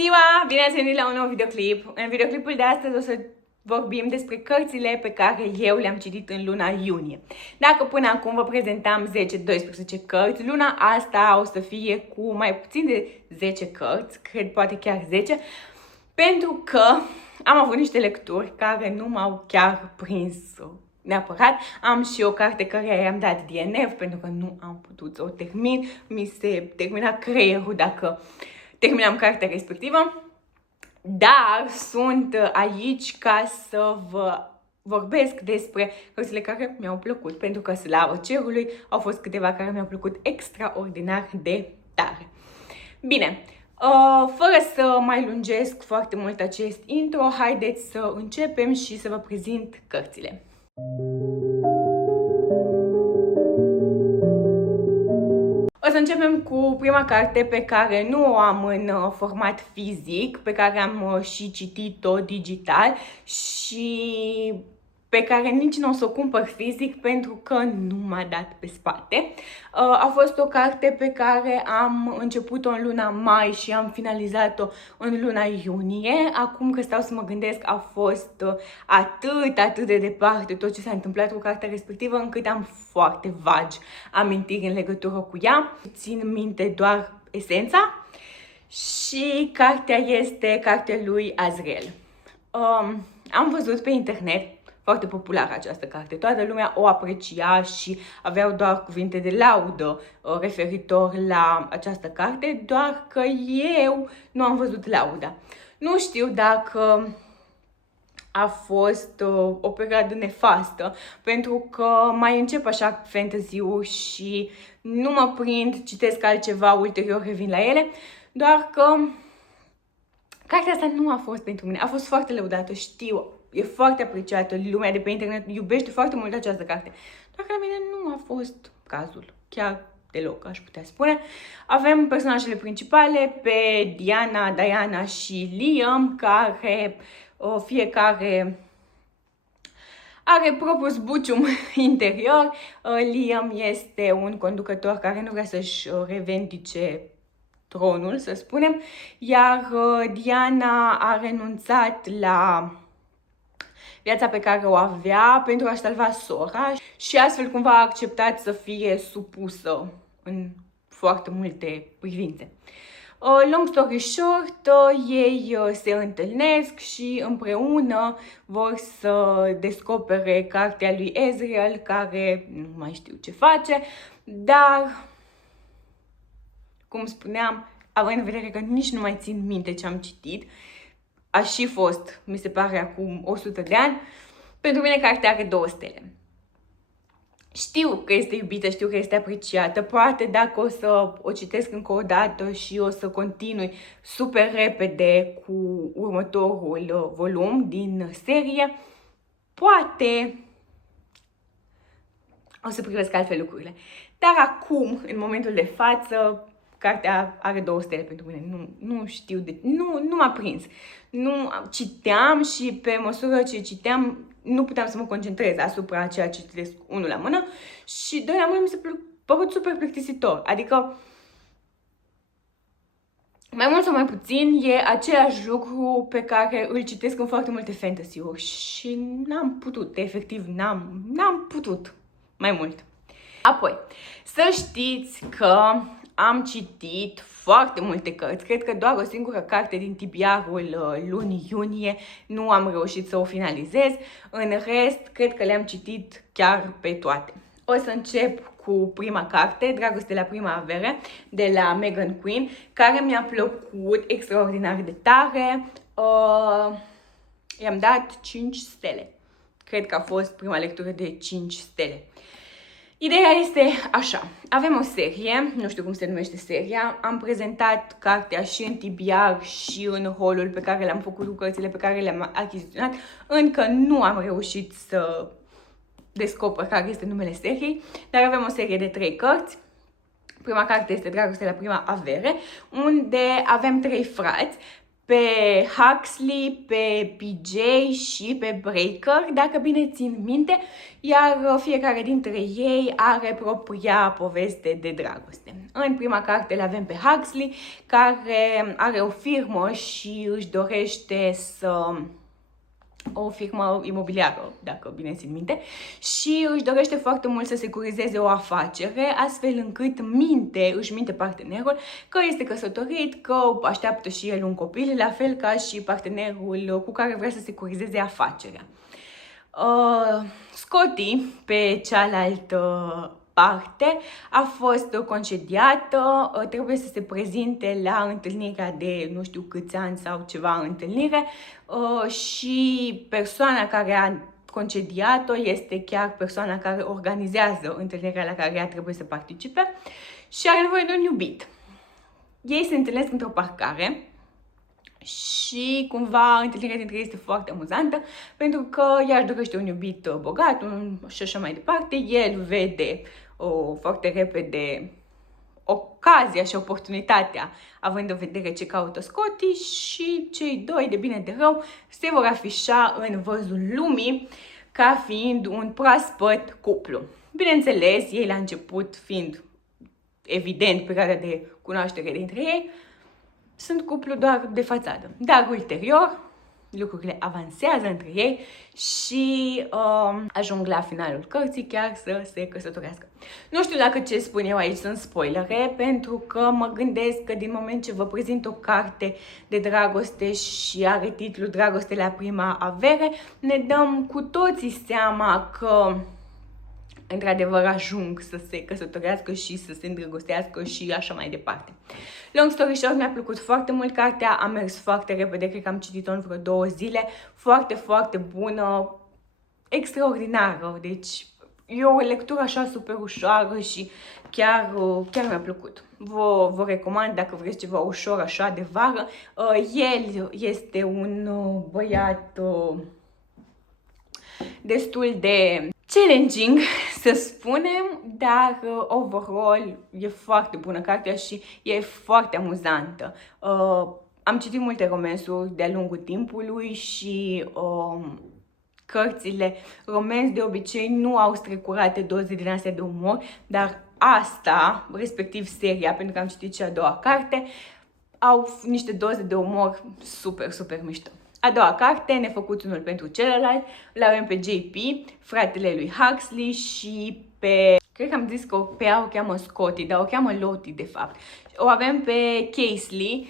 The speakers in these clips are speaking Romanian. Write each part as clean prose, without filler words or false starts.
ziua! Bine ați venit la un nou videoclip. În videoclipul de astăzi o să vorbim despre cărțile pe care eu le-am citit în luna iunie. Dacă până acum vă prezentam 10-12 cărți, luna asta o să fie cu mai puțin de 10 cărți, cred poate chiar 10, pentru că am avut niște lecturi care nu m-au chiar prins neapărat. Am și o carte care i-am dat DNF pentru că nu am putut să o termin. Mi se termina creierul dacă terminam cartea respectivă. Dar sunt aici ca să vă vorbesc despre cărțile care mi-au plăcut, pentru că, slavă cerului, au fost câteva care mi-au plăcut extraordinar de tare. Bine, fără să mai lungesc foarte mult acest intro, haideți să începem și să vă prezint cărțile. O să începem cu prima carte pe care nu o am în format fizic, pe care am și citit-o digital și pe care nici nu o să o cumpăr fizic pentru că nu m-a dat pe spate. A fost o carte pe care am început-o în luna mai și am finalizat-o în luna iunie. Acum că stau să mă gândesc, a fost atât de departe tot ce s-a întâmplat cu cartea respectivă, încât am foarte vagi amintiri în legătură cu ea. Țin minte doar esența și cartea este cartea lui Azrael. Am văzut pe internet, foarte populară această carte, toată lumea o aprecia și aveau doar cuvinte de laudă referitor la această carte, doar că eu nu am văzut lauda. Nu știu dacă a fost o perioadă nefastă, pentru că mai încep așa fantasy-uri și nu mă prind, citesc altceva, ulterior revin la ele, doar că cartea asta nu a fost pentru mine. A fost foarte lăudată, știu, e foarte apreciată, lumea de pe internet iubește foarte mult această carte, doar că la mine nu a fost cazul, chiar deloc, aș putea spune. Avem personajele principale pe Diana, Diana și Liam, care fiecare are propriul zbucium interior. Liam este un conducător care nu vrea să-și revendice tronul, să spunem, iar Diana a renunțat la viața pe care o avea pentru a-și salva sora și astfel cumva a acceptat să fie supusă în foarte multe privințe. Long story short, ei se întâlnesc și împreună vor să descopere cartea lui Azrael, care nu mai știu ce face, dar, cum spuneam, având în vedere că nici nu mai țin minte ce am citit, a și fost, mi se pare, acum 100 de ani, pentru mine cartea are 2 stele. Știu că este iubită, știu că este apreciată, poate dacă o să o citesc încă o dată și o să continui super repede cu următorul volum din serie, poate o să privesc altfel lucrurile. Dar acum, în momentul de față, cartea are 2 stele pentru mine. Nu știu de... Nu m-a prins. Nu citeam și pe măsură ce citeam nu puteam să mă concentrez asupra ceea ce citesc, unul la mână, și 2 la mână mi s-a părut super plictisitor. Adică, mai mult sau mai puțin, e același lucru pe care îl citesc în foarte multe fantasy-uri și n-am putut, efectiv, n-am putut mai mult. Apoi, să știți că am citit foarte multe cărți. Cred că doar o singură carte din tibiarul lunii iunie nu am reușit să o finalizez. În rest, cred că le-am citit chiar pe toate. O să încep cu prima carte, Dragoste la prima avere, de la Megan Quinn, care mi-a plăcut extraordinar de tare. I-am dat 5 stele. Cred că a fost prima lectură de 5 stele. Ideea este așa, avem o serie, nu știu cum se numește seria, am prezentat cartea și în TBR și în haul-ul pe care le-am făcut cu cărțile pe care le-am achiziționat, încă nu am reușit să descoper care este numele seriei, dar avem o serie de 3 cărți. Prima carte este Dragoste la prima avere, unde avem 3 frați pe Huxley, pe PJ și pe Breaker, dacă bine țin minte, iar fiecare dintre ei are propria poveste de dragoste. În prima carte le avem pe Huxley, care are o firmă și își dorește o firmă imobiliară, dacă bine țin minte, și își dorește foarte mult să securizeze o afacere, astfel încât își minte partenerul că este căsătorit, că așteaptă și el un copil, la fel ca și partenerul cu care vrea să securizeze afacerea. Scotty, pe cealaltă parte, a fost concediată, trebuie să se prezinte la întâlnirea de nu știu câți ani sau ceva întâlnire și persoana care a concediat-o este chiar persoana care organizează întâlnirea la care ea trebuie să participe și are nevoie de un iubit. Ei se întâlnesc într-o parcare și cumva întâlnirea dintre ei este foarte amuzantă pentru că ea își dorește un iubit bogat și așa mai departe. El vede foarte repede ocazia și oportunitatea, având în vedere ce caută Scotty, și cei doi, de bine de rău, se vor afișa în văzul lumii ca fiind un proaspăt cuplu. Bineînțeles, ei la început, fiind evident perioada de cunoaștere dintre ei, sunt cuplu doar de fațadă. Dar ulterior, lucrurile avansează între ei și ajung la finalul cărții chiar să se căsătorească. Nu știu dacă ce spun eu aici sunt spoilere, pentru că mă gândesc că din moment ce vă prezint o carte de dragoste și are titlul Dragoste la prima avere, ne dăm cu toții seama că într-adevăr ajung să se căsătorească și să se îndrăgostească și așa mai departe. Long story short, mi-a plăcut foarte mult cartea, a mers foarte repede, cred că am citit-o în vreo 2 zile, foarte, foarte bună, extraordinară, deci e o lectură așa super ușoară și chiar mi-a plăcut. Vă recomand dacă vreți ceva ușor așa de vară. El este un băiat destul de challenging, să spunem, dar overall e foarte bună cartea și e foarte amuzantă. Am citit multe romansuri de-a lungul timpului și cărțile romanț de obicei nu au strecurate doze din astea de umor, dar asta, respectiv seria, pentru că am citit și a doua carte, au niște doze de umor super, super mișto. A doua carte, Nefăcuți unul pentru celălalt, îl avem pe JP, fratele lui Huxley, și pe, cred că am zis că pe ea o cheamă Scotty, dar o cheamă Lottie de fapt. O avem pe Casely,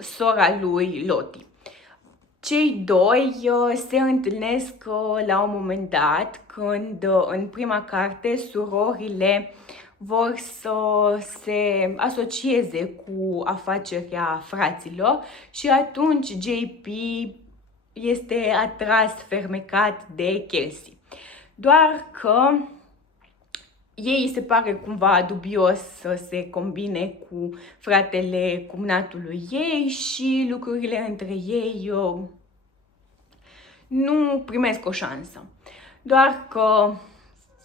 sora lui Lottie. Cei doi se întâlnesc la un moment dat când în prima carte surorile vor să se asocieze cu afacerea fraților și atunci JP este atras, fermecat de Kelsey. Doar că ei se pare cumva dubios să se combine cu fratele cumnatului ei și lucrurile între ei nu primesc o șansă. Doar că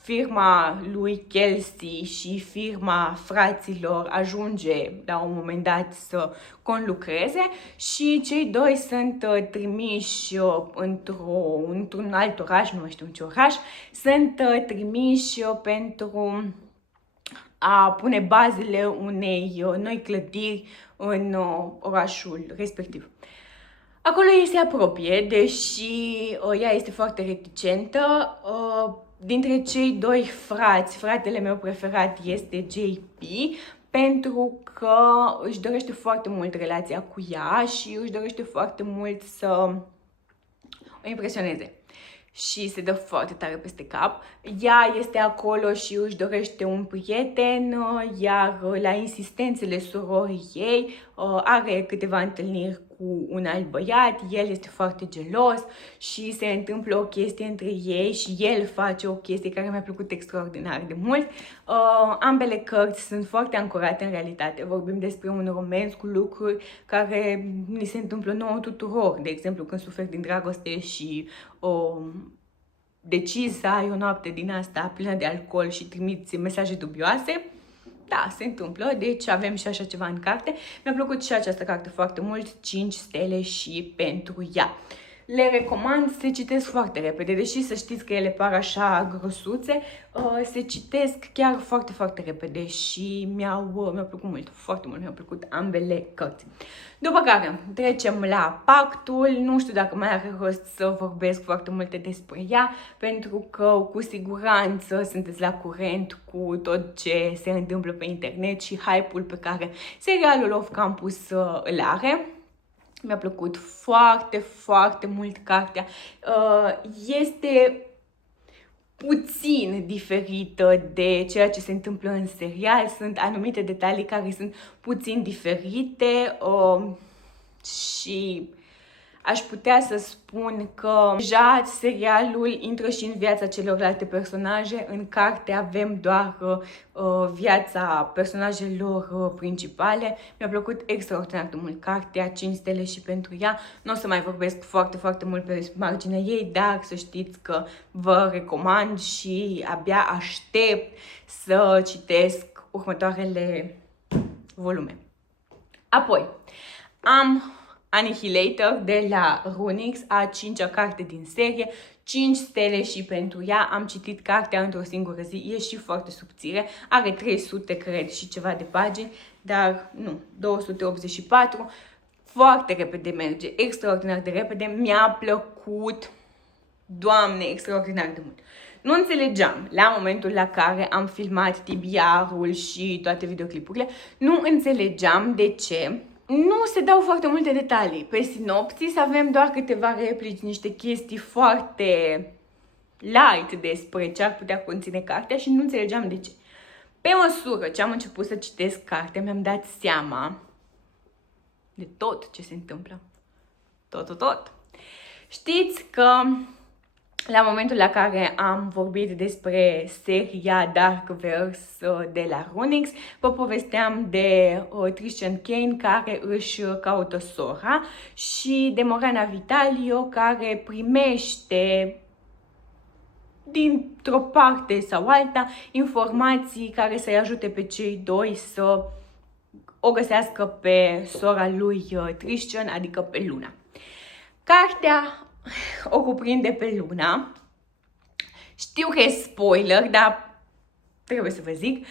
firma lui Kelsey și firma fraților ajunge la un moment dat să conlucreze și cei doi sunt trimiși într-un alt oraș, nu mai știu în ce oraș, sunt trimiși pentru a pune bazele unei noi clădiri în orașul respectiv. Acolo ei se apropie, deși ea este foarte reticentă. Dintre cei doi frați, fratele meu preferat este JP, pentru că își dorește foarte mult relația cu ea și își dorește foarte mult să o impresioneze. Și se dă foarte tare peste cap. Ea este acolo și își dorește un prieten, iar la insistențele surorii ei are câteva întâlniri cu un alt băiat, el este foarte gelos și se întâmplă o chestie între ei și el face o chestie care mi-a plăcut extraordinar de mult. Ambele cărți sunt foarte ancorate în realitate. Vorbim despre un romanț cu lucruri care ni se întâmplă nouă tuturor. De exemplu, când suferi din dragoste și decizi să ai o noapte din asta plină de alcool și trimiți mesaje dubioase, da, se întâmplă, deci avem și așa ceva în carte. Mi-a plăcut și această carte foarte mult, 5 stele și pentru ea. Le recomand, se citesc foarte repede, deși să știți că ele par așa grosuțe, se citesc chiar foarte, foarte repede și mi-au plăcut mult, foarte mult, mi-au plăcut ambele cărți. După care trecem la Pactul, nu știu dacă mai are rost să vorbesc foarte multe despre ea, pentru că cu siguranță sunteți la curent cu tot ce se întâmplă pe internet și hype-ul pe care serialul Off Campus îl are. Mi-a plăcut foarte, foarte mult cartea. Este puțin diferită de ceea ce se întâmplă în serial. Sunt anumite detalii care sunt puțin diferite și aș putea să spun că deja serialul intră și în viața celorlalte personaje. În carte avem doar viața personajelor principale. Mi-a plăcut extraordinar de mult cartea, 5 stele și pentru ea. Nu o să mai vorbesc foarte, foarte mult pe marginea ei, dar să știți că vă recomand și abia aștept să citesc următoarele volume. Apoi, am Annihilator de la Runix, a 5-a carte din serie, 5 stele și pentru ea. Am citit cartea într-o singură zi, e și foarte subțire, are 300, cred, și ceva de pagini, dar nu, 284, foarte repede merge, extraordinar de repede, mi-a plăcut, Doamne, extraordinar de mult. Nu înțelegeam, la momentul la care am filmat TBR-ul și toate videoclipurile, nu înțelegeam de ce nu se dau foarte multe detalii. Pe sinopsis avem doar câteva replici, niște chestii foarte light despre ce ar putea conține cartea și nu înțelegeam de ce. Pe măsură ce am început să citesc cartea, mi-am dat seama de tot ce se întâmplă. Tot. Știți că la momentul la care am vorbit despre seria Darkverse de la Runix, vă povesteam de Christian Kane care își caută sora și de Morana Vitalio care primește dintr-o parte sau alta informații care să-i ajute pe cei doi să o găsească pe sora lui Christian, adică pe Luna. Cartea o cuprinde pe Luna. Știu că e spoiler, dar trebuie să vă zic.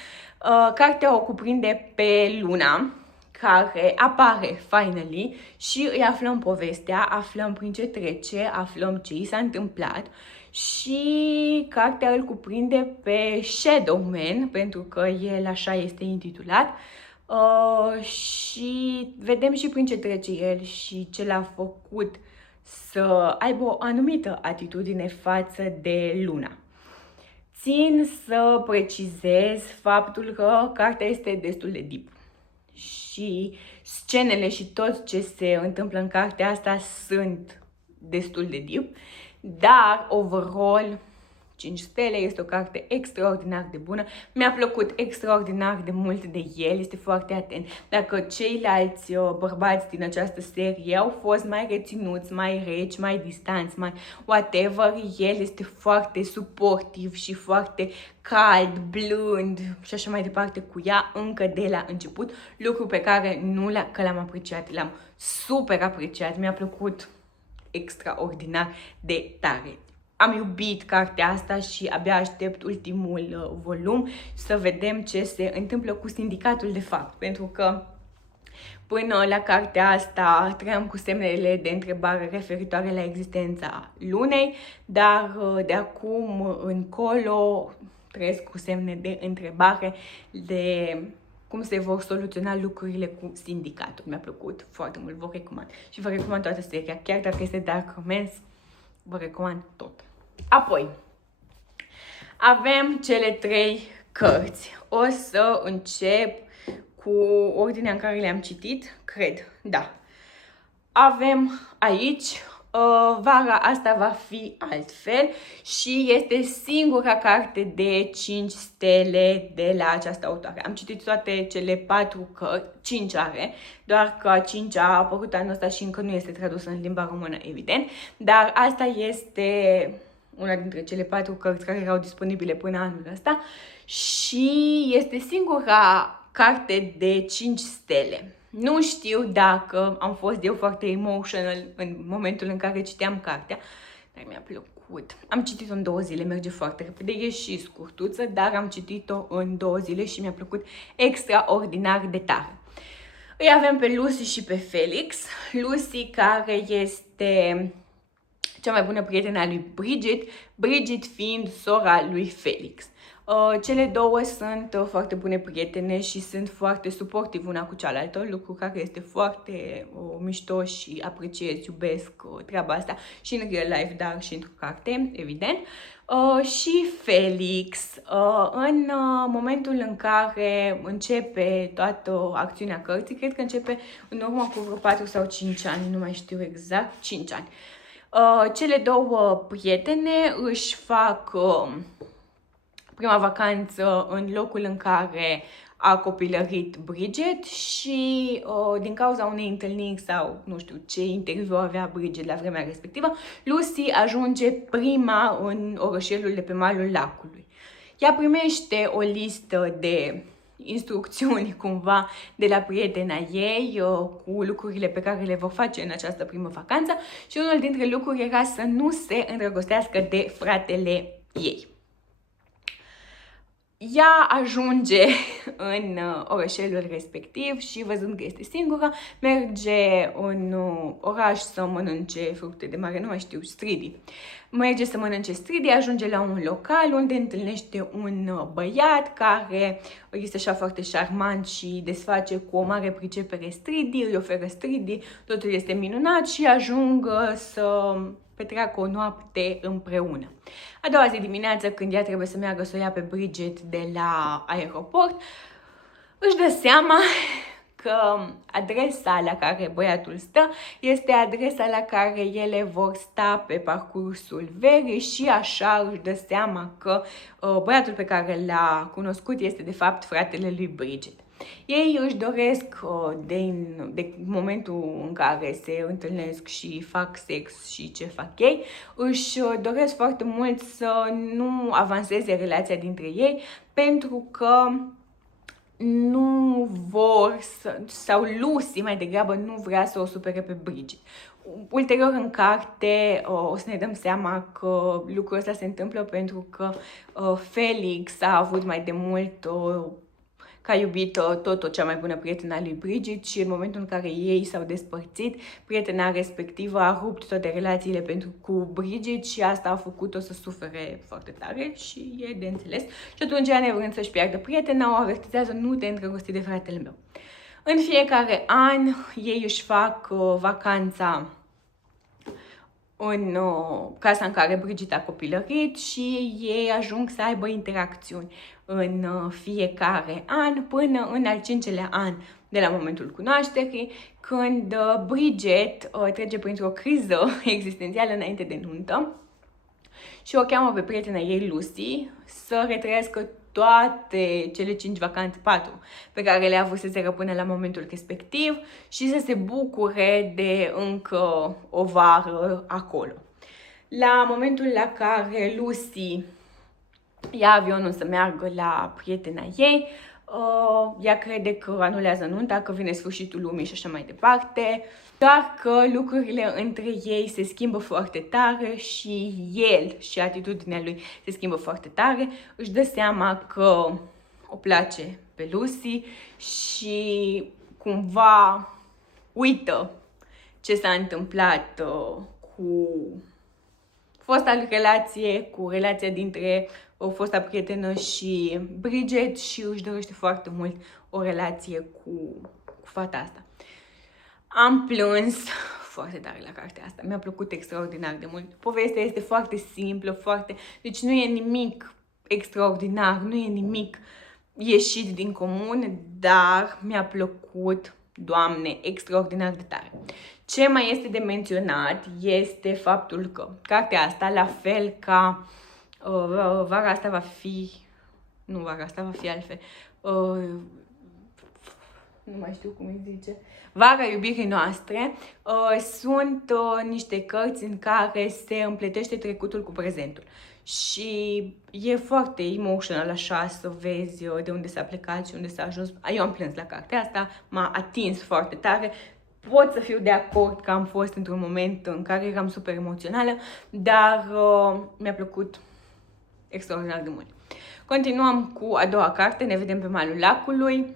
Cartea o cuprinde pe Luna, care apare finally și îi aflăm povestea, aflăm prin ce trece, aflăm ce i s-a întâmplat și cartea îl cuprinde pe Shadowman, pentru că el așa este intitulat. Și vedem și prin ce trece el și ce l-a făcut să aibă o anumită atitudine față de Luna. Țin să precizez faptul că cartea este destul de deep și scenele și tot ce se întâmplă în cartea asta sunt destul de deep, dar overall 5 stele, este o carte extraordinar de bună, mi-a plăcut extraordinar de mult de el, este foarte atent. Dacă ceilalți bărbați din această serie au fost mai reținuți, mai reci, mai distanți, mai whatever, el este foarte suportiv și foarte cald, blând și așa mai departe cu ea încă de la început, lucru pe care nu l-am apreciat, l-am super apreciat, mi-a plăcut extraordinar de tare. Am iubit cartea asta și abia aștept ultimul volum să vedem ce se întâmplă cu sindicatul de fapt, pentru că până la cartea asta trăiam cu semnele de întrebare referitoare la existența Lunei, dar de acum încolo trăiesc cu semne de întrebare de cum se vor soluționa lucrurile cu sindicatul. Mi-a plăcut foarte mult, vă recomand. Și vă recomand toată seria, chiar dacă este Dark Romance, vă recomand tot. Apoi, avem cele 3 cărți. O să încep cu ordinea în care le-am citit, cred, da. Avem aici, vara asta va fi altfel și este singura carte de 5 stele de la această autoare. Am citit toate cele 4 cărți, 5 are, doar că a 5-a a apărut anul ăsta și încă nu este tradusă în limba română, evident, dar asta este una dintre cele 4 cărți care erau disponibile până anul ăsta și este singura carte de 5 stele. Nu știu dacă am fost eu foarte emotional în momentul în care citeam cartea, dar mi-a plăcut. Am citit-o în 2 zile, merge foarte repede, e și scurtuță, dar am citit-o în 2 zile și mi-a plăcut extraordinar de tare. Îi avem pe Lucy și pe Felix. Lucy, care este cea mai bună prietenă a lui Bridget, Bridget fiind sora lui Felix. Cele două sunt foarte bune prietene și sunt foarte suportive una cu cealaltă, lucru care este foarte mișto și apreciez, iubesc treaba asta și în real life, dar și într-o carte, evident. Și Felix, în momentul în care începe toată acțiunea cărții, cred că începe în urmă cu vreo 4 sau 5 ani, nu mai știu exact, 5 ani. Cele două prietene își fac prima vacanță în locul în care a copilărit Bridget și din cauza unei întâlniri sau nu știu ce interviu avea Bridget la vremea respectivă, Lucy ajunge prima în orășelul de pe malul lacului. Ea primește o listă de instrucțiuni cumva de la prietena ei cu lucrurile pe care le vor face în această primă vacanță și unul dintre lucruri era să nu se îndrăgostească de fratele ei. Ea ajunge în orășelul respectiv și văzând că este singură, merge în oraș să mănânce fructe de mare, nu mai știu, stridii. Merge să mănânce stridii, ajunge la un local unde întâlnește un băiat care este așa foarte șarmant și desface cu o mare pricepere stridii, îi oferă stridii, totul este minunat și ajung să petreacă o noapte împreună. A doua zi dimineață, când ea trebuie să meargă să o ia pe Bridget de la aeroport, își dă seama că adresa la care băiatul stă este adresa la care ele vor sta pe parcursul verii și așa își dă seama că băiatul pe care l-a cunoscut este de fapt fratele lui Bridget. Ei își doresc de momentul în care se întâlnesc și fac sex și ce fac ei, își doresc foarte mult să nu avanseze relația dintre ei pentru că nu vor sau Lucy mai degrabă nu vrea să o supere pe Bridget. Ulterior în carte o să ne dăm seama că lucrul ăsta se întâmplă pentru că Felix a avut mai de mult ca iubită tot cea mai bună prietenă a lui Bridget și în momentul în care ei s-au despărțit, prietena respectivă a rupt toate relațiile cu Bridget și asta a făcut-o să sufere foarte tare și e de înțeles. Și atunci ea, nevrând să-și piardă prietena, o avertizează: nu te îndrăgosti de fratele meu. În fiecare an ei își fac vacanța în casa în care Bridget a copilărit și ei ajung să aibă interacțiuni în fiecare an până în al 5-lea an de la momentul cunoașterii, când Bridget trece printr-o criză existențială înainte de nuntă și o cheamă pe prietena ei Lucy să retrăiască toate cele 5 vacanțe, 4, pe care le-a avuseseră până la momentul respectiv și să se bucure de încă o vară acolo. La momentul la care Lucy ia avionul să meargă la prietena ei, ea crede că anulează nunta, că vine sfârșitul lumii și așa mai departe, dar că lucrurile între ei se schimbă foarte tare și el și atitudinea lui se schimbă foarte tare. Își dă seama că o place pe Lucy și cumva uită ce s-a întâmplat cu fosta relație, cu relația dintre o fosta prietenă și Bridget și își dorește foarte mult o relație cu fata asta. Am plâns foarte tare la cartea asta, mi-a plăcut extraordinar de mult. Povestea este foarte simplă, deci nu e nimic extraordinar, nu e nimic ieșit din comun, dar mi-a plăcut, Doamne, extraordinar de tare. Ce mai este de menționat este faptul că cartea asta, la fel ca vara asta va fi, nu vara asta va fi altfel, nu mai știu cum îi zice, Vara iubirii noastre, sunt niște cărți în care se împletește trecutul cu prezentul. și e foarte emotional așa să vezi de unde s-a plecat și unde s-a ajuns. Eu am plâns la cartea asta, m-a atins foarte tare. Pot să fiu de acord că am fost într-un moment în care eram super emoțională, dar mi-a plăcut extraordinar de mult. Continuăm cu a doua carte, Ne vedem pe malul lacului.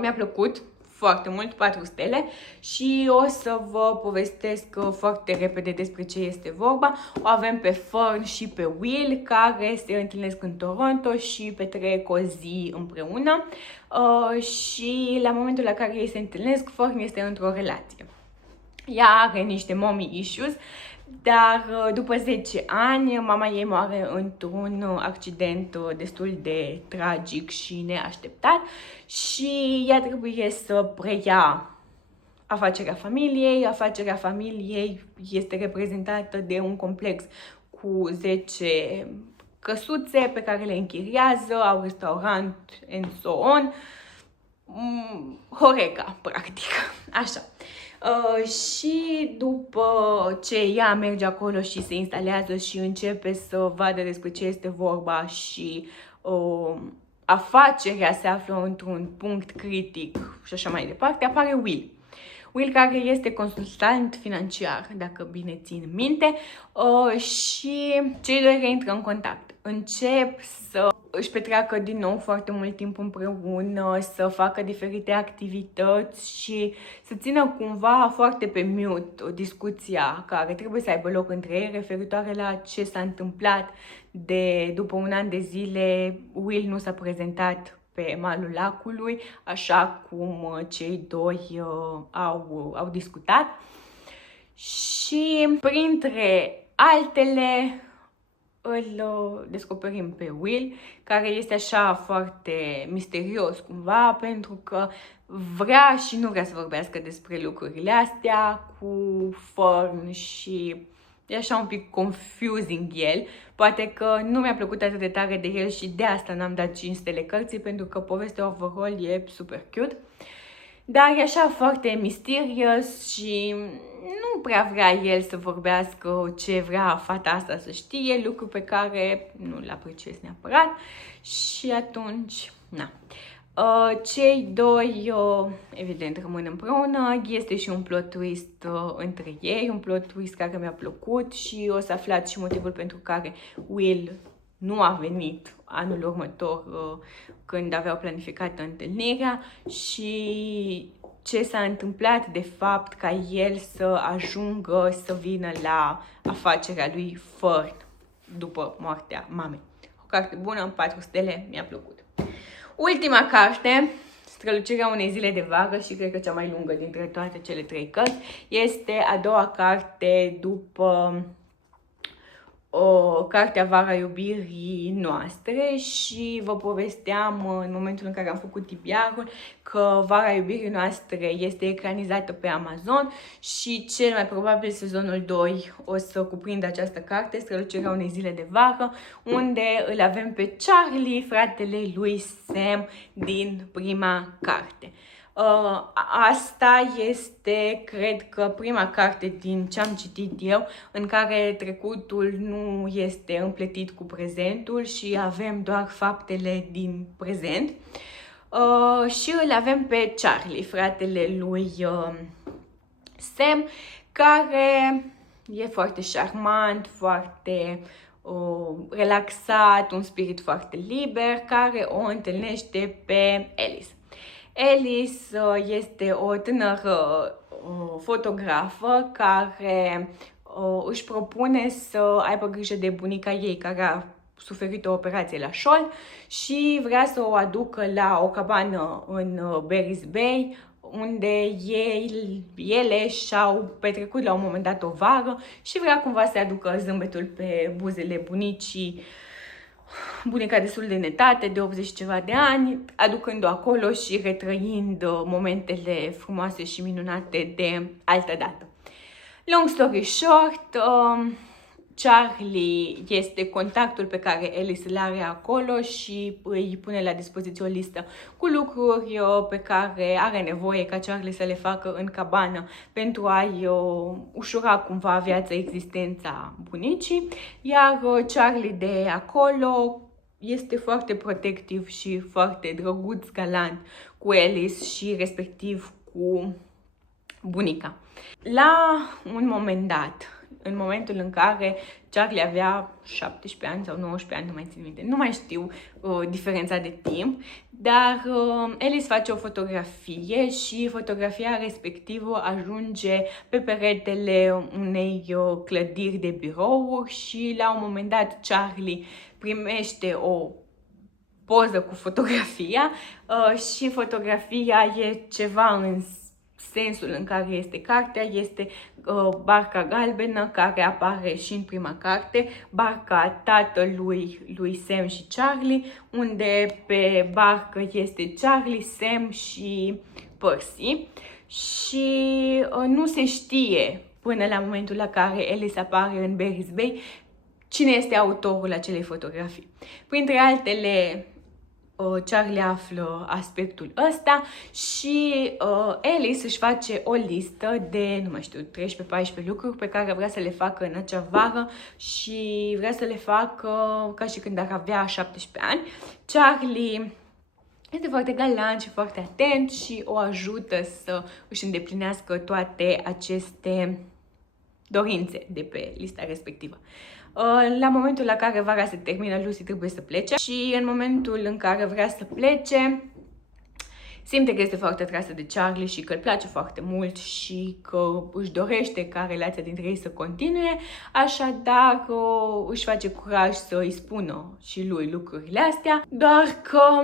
Mi-a plăcut foarte mult, 4 stele, și o să vă povestesc foarte repede despre ce este vorba. O avem pe Fern și pe Will, care se întâlnesc în Toronto și petrec o zi împreună. Și la momentul la care ei se întâlnesc, Fern este într-o relație. Ea are niște mommy issues, dar după 10 ani, mama ei moare într-un accident destul de tragic și neașteptat și ea trebuie să preia afacerea familiei. Afacerea familiei este reprezentată de un complex cu 10 căsuțe pe care le închiriază, au restaurant and so on. Horeca, practic, așa. Și după ce ea merge acolo și se instalează și începe să vadă despre ce este vorba și afacerea se află într-un punct critic și așa mai departe, apare Will. Will, care este consultant financiar, dacă bine țin minte, și cei doi reintră în contact. Încep să își petreacă din nou foarte mult timp împreună, să facă diferite activități și să țină cumva foarte pe mute discuția care trebuie să aibă loc între ei referitoare la ce s-a întâmplat de după un an de zile. Will nu s-a prezentat pe malul lacului, așa cum cei doi au discutat. Și printre altele îl descoperim pe Will, care este așa foarte misterios cumva, pentru că vrea și nu vrea să vorbească despre lucrurile astea cu Fern și e așa un pic confusing el. Poate că nu mi-a plăcut atât de tare de el și de asta n-am dat 5 stele cărții, pentru că povestea overall e super cute. Dar e așa foarte misterios și nu prea vrea el să vorbească ce vrea fata asta să știe, lucru pe care nu-l apreciez neapărat și atunci, na. Cei doi, evident, rămân împreună. Este și un plot twist între ei, un plot twist care mi-a plăcut și o să aflați și motivul pentru care Will nu a venit anul următor când aveau planificată întâlnirea și ce s-a întâmplat de fapt ca el să ajungă să vină la afacerea lui Fern după moartea mamei. O carte bună, 4 stele, mi-a plăcut. Ultima carte, Strălucirea unei zile de vară, și cred că cea mai lungă dintre toate cele 3 cărți, este a doua carte după cartea Vara iubirii noastre și vă povesteam în momentul în care am făcut TBR-ul că Vara iubirii noastre este ecranizată pe Amazon și cel mai probabil sezonul 2 o să cuprindă această carte, Strălucirea unei zile de vară, unde îl avem pe Charlie, fratele lui Sam din prima carte. Asta este, cred că, prima carte din ce am citit eu în care trecutul nu este împletit cu prezentul și avem doar faptele din prezent. Și îl avem pe Charlie, fratele lui Sam, care e foarte șarmant, foarte relaxat, un spirit foarte liber, care o întâlnește pe Alice. Alice este o tânără fotografă care își propune să aibă grijă de bunica ei, care a suferit o operație la șold și vrea să o aducă la o cabană în Barry's Bay, unde ele și-au petrecut la un moment dat o vară și vrea cumva să aducă zâmbetul pe buzele bunicii, bunica destul de netate, de 80 ceva de ani, aducând-o acolo și retrăind momentele frumoase și minunate de altă dată. Long story short, Charlie este contactul pe care Alice îl are acolo și îi pune la dispoziție o listă cu lucruri pe care are nevoie ca Charlie să le facă în cabană pentru a-i ușura cumva viața, existența bunicii, iar Charlie de acolo este foarte protectiv și foarte drăguț, galant cu Alice și respectiv cu bunica. La un moment dat, în momentul în care Charlie avea 17 ani sau 19 ani, nu mai țin minte, nu mai știu diferența de timp, dar Alice face o fotografie și fotografia respectivă ajunge pe peretele unei clădiri de birouri și la un moment dat Charlie primește o poză cu fotografia și fotografia e ceva în sensul în care este cartea, este barca galbenă care apare și în prima carte, barca tatălui lui Sam și Charlie, unde pe barcă este Charlie, Sam și Percy și nu se știe până la momentul la care Alice apare în Barry's Bay cine este autorul acelei fotografii. Printre altele, Charlie află aspectul ăsta și Alice își face o listă de, nu mai știu, 13-14 lucruri pe care vrea să le facă în acea vară și vrea să le facă ca și când ar avea 17 ani. Charlie este foarte galant și foarte atent și o ajută să își îndeplinească toate aceste dorințe de pe lista respectivă. La momentul la care vara se termină, Lucy trebuie să plece și în momentul în care vrea să plece, simte că este foarte atrasă de Charlie și că îl place foarte mult și că își dorește ca relația dintre ei să continue, așadar își face curaj să îi spună și lui lucrurile astea, doar că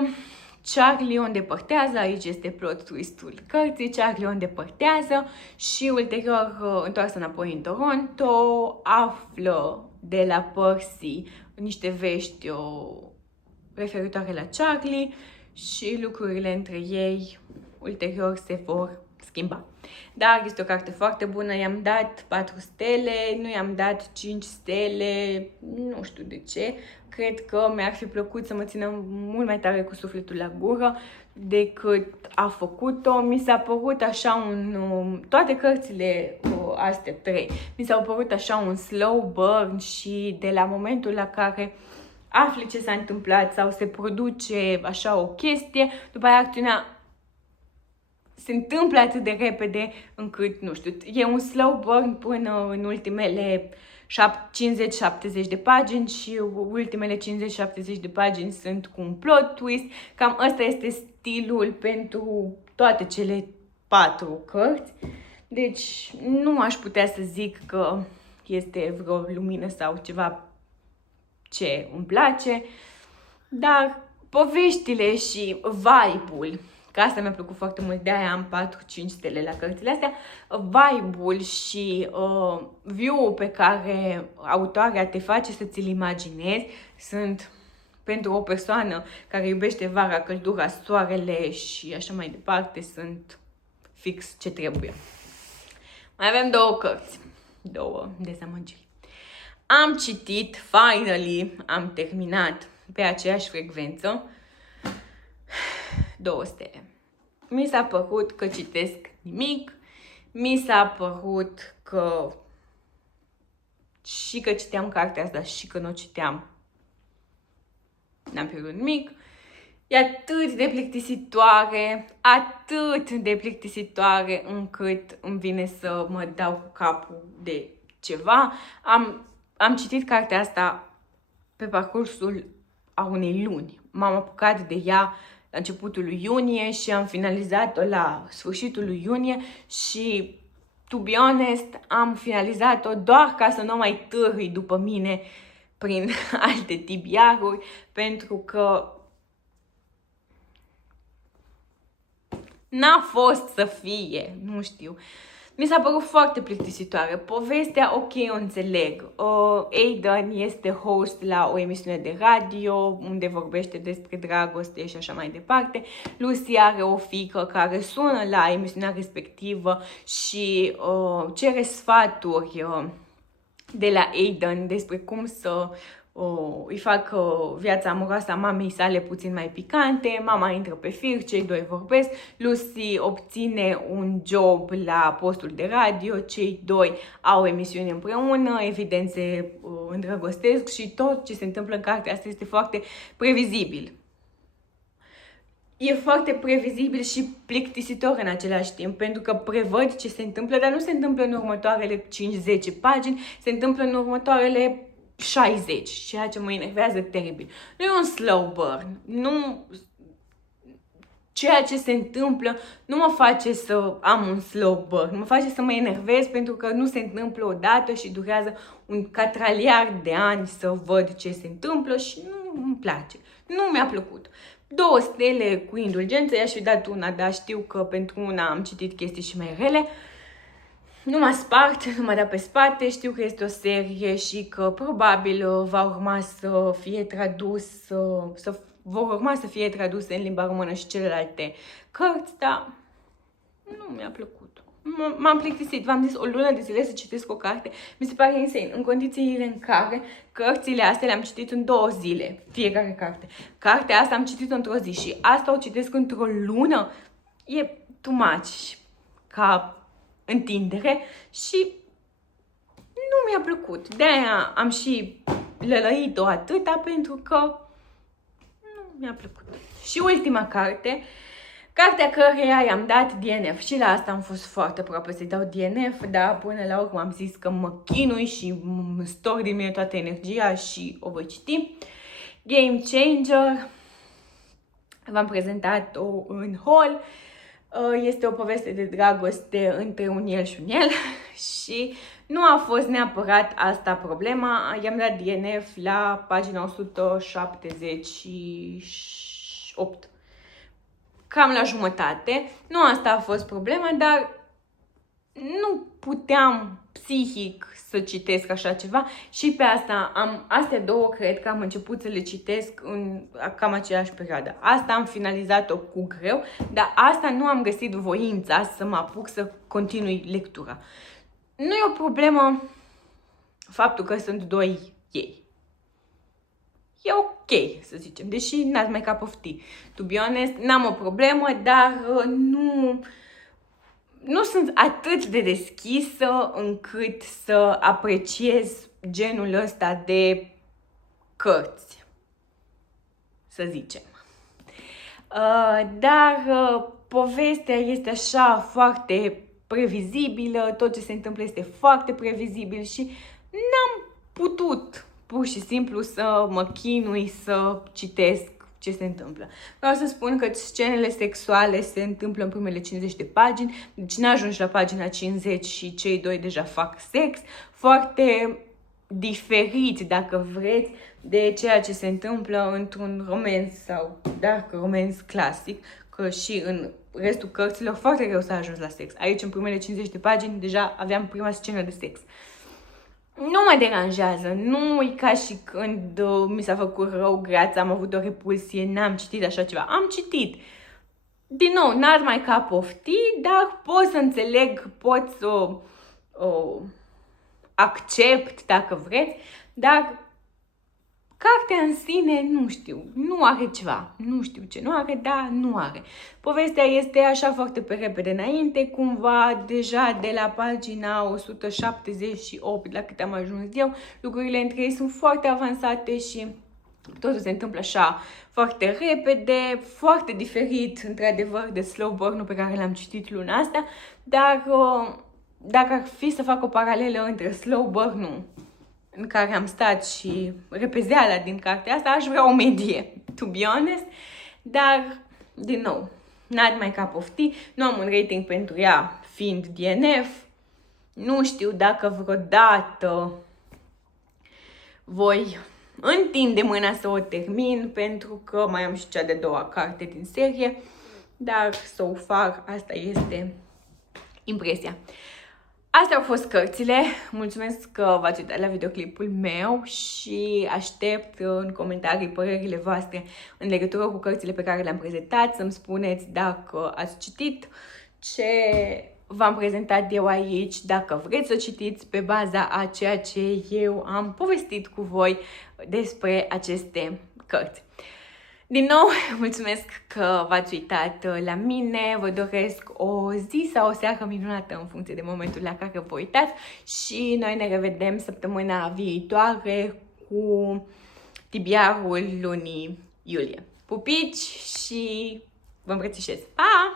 Charlie o îndepărtează, aici este plot twist-ul cărții, Charlie o îndepărtează și ulterior, întoarsă înapoi în Toronto, află de la Percy niște vești referitoare la Charlie și lucrurile între ei ulterior se vor schimba. Dar este o carte foarte bună, i-am dat 4 stele, nu i-am dat 5 stele, nu știu de ce. Cred că mi-ar fi plăcut să mă țină mult mai tare cu sufletul la gură decât a făcut-o. Mi s-a părut așa toate cărțile astea 3, mi s-au părut așa un slow burn și de la momentul la care afli ce s-a întâmplat sau se produce așa o chestie, după aia acțiunea se întâmplă atât de repede încât, nu știu, e un slow burn până în ultimele 50-70 de pagini și ultimele 50-70 de pagini sunt cu un plot twist. Cam ăsta este stilul pentru toate cele 4 cărți. Deci nu aș putea să zic că este vreo lumină sau ceva ce îmi place, dar poveștile și vibe-ul, că asta mi-a plăcut foarte mult, de-aia am 4-5 stele la cărțile astea, vibe-ul și view-ul pe care autoarea te face să ți-l imaginezi sunt pentru o persoană care iubește vara, căldura, soarele și așa mai departe, sunt fix ce trebuie. Mai avem 2 cărți, 2 dezamăgiri. Am citit, finally, am terminat pe aceeași frecvență 2 stele. Mi s-a părut că citesc nimic, mi s-a părut că și că citeam cartea asta și că nu o citeam, n-am pierdut nimic. E atât de plictisitoare încât îmi vine să mă dau cu capul de ceva. Am citit cartea asta pe parcursul a unei luni. M-am apucat de ea la începutul lui iunie și am finalizat-o la sfârșitul lui iunie și, to be honest, am finalizat-o doar ca să nu mai târâi după mine prin alte tibiaruri, pentru că n-a fost să fie, nu știu. Mi s-a părut foarte plictisitoare. Povestea, ok, o înțeleg. Aidan este host la o emisiune de radio unde vorbește despre dragoste și așa mai departe. Lucy are o fiică care sună la emisiunea respectivă și cere sfaturi de la Aidan despre cum să îi fac viața amoroasă a mamei sale puțin mai picante. Mama intră pe fir, cei doi vorbesc, Lucy obține un job la postul de radio, cei doi au emisiuni împreună, evident se îndrăgostesc și tot ce se întâmplă în cartea asta este foarte previzibil. E foarte previzibil și plictisitor în același timp, pentru că prevăd ce se întâmplă, dar nu se întâmplă în următoarele 5-10 pagini, se întâmplă în următoarele 60, ceea ce mă enervează teribil. Nu e un slow burn, nu... Ceea ce se întâmplă nu mă face să am un slow burn, mă face să mă enervez pentru că nu se întâmplă odată și durează un catraliard de ani să văd ce se întâmplă și nu îmi place. Nu mi-a plăcut. 2 stele cu indulgență, i-aș fi dat una, dar știu că pentru una am citit chestii și mai rele. Nu m-a spart, nu m-a dat pe spate, știu că este o serie și că probabil va urma să fie fie traduse în limba română și celelalte cărți, dar nu mi-a plăcut. M-am plictisit, v-am zis, o lună de zile să citesc o carte, mi se pare insane, în condițiile în care cărțile astea le-am citit în 2 zile, fiecare carte. Cartea asta am citit-o într-o zi și asta o citesc într-o lună, e too much ca întindere și nu mi-a plăcut. De-aia am și lălăit-o atâta pentru că nu mi-a plăcut. Și ultima carte, cartea căreia i-am dat DNF și la asta am fost foarte aproape să-i dau DNF, dar până la urmă am zis că mă chinui și îmi stor din mine toată energia și o voi citi. Game Changer, v-am prezentat-o în haul. Este o poveste de dragoste între un el și un el și nu a fost neapărat asta problema. I-am dat DNF la pagina 178. Cam la jumătate. Nu asta a fost problema, dar nu puteam psihic să citesc așa ceva și pe asta astea două cred că am început să le citesc în cam aceeași perioadă. Asta am finalizat-o cu greu, dar asta nu am găsit voința să mă apuc să continui lectura. Nu e o problemă faptul că sunt 2 ei. E ok, să zicem, deși n-ați mai cup of tea. To be honest, n-am o problemă, dar nu sunt atât de deschisă încât să apreciez genul ăsta de cărți, să zicem. Dar povestea este așa foarte previzibilă, tot ce se întâmplă este foarte previzibil și n-am putut pur și simplu să mă chinui să citesc ce se întâmplă. Vreau să spun că scenele sexuale se întâmplă în primele 50 de pagini, deci n-ajungi la pagina 50 și cei doi deja fac sex, foarte diferit, dacă vreți, de ceea ce se întâmplă într-un romanț sau dark romance clasic, că și în restul cărților foarte greu să ajungi la sex. Aici, în primele 50 de pagini, deja aveam prima scenă de sex. Nu mă deranjează, nu e ca și când mi s-a făcut rău greața, am avut o repulsie, n-am citit așa ceva. Am citit. Din nou, not my cup of tea, dar pot să înțeleg, pot să o accept dacă vreți, dar cartea în sine, nu știu, nu are ceva. Nu știu ce nu are, dar nu are. Povestea este așa foarte pe repede înainte, cumva deja de la pagina 178, la cât am ajuns eu, lucrurile între ei sunt foarte avansate și totul se întâmplă așa foarte repede, foarte diferit, într-adevăr, de slow burn-ul pe care l-am citit luna asta, dar dacă ar fi să fac o paralelă între slow burn-ul în care am stat și repezeala din cartea asta, aș vrea o medie, to be honest, dar, din nou, not my cup of tea, nu am un rating pentru ea fiind DNF, nu știu dacă vreodată voi întinde mâna să o termin, pentru că mai am și cea de-a doua carte din serie, dar so far asta este impresia. Astea au fost cărțile. Mulțumesc că v-ați uitat la videoclipul meu și aștept în comentarii părerile voastre în legătură cu cărțile pe care le-am prezentat, să-mi spuneți dacă ați citit, ce v-am prezentat eu aici, dacă vreți să o citiți pe baza a ceea ce eu am povestit cu voi despre aceste cărți. Din nou, mulțumesc că v-ați uitat la mine, vă doresc o zi sau o seară minunată în funcție de momentul la care vă uitați și noi ne revedem săptămâna viitoare cu tibiarul lunii iulie. Pupici și vă îmbrățișez! Pa!